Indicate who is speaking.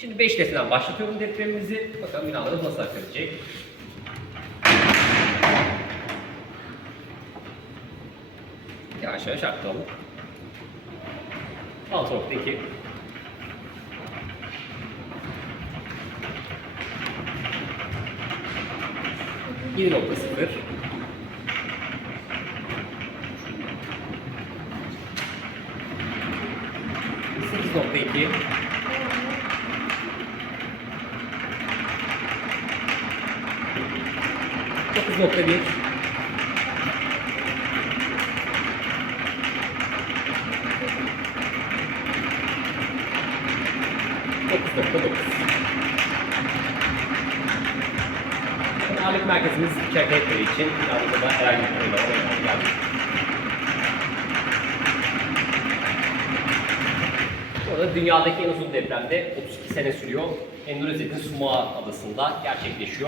Speaker 1: Şimdi 5 depremden başlatıyorum depremimizi. Bakalım binalarımız nasıl edecek. Yavaş yavaş arttıralım. 6.2 7.0 8.2 9.1 9.9 Ağırlık merkezimiz içeride ettiği için yanımızda da herhangi bir oynama oynamaya geldik. Burada dünyadaki en uzun deprem de 32 sene sürüyor. Endonezya'nın Sumatra adasında gerçekleşiyor.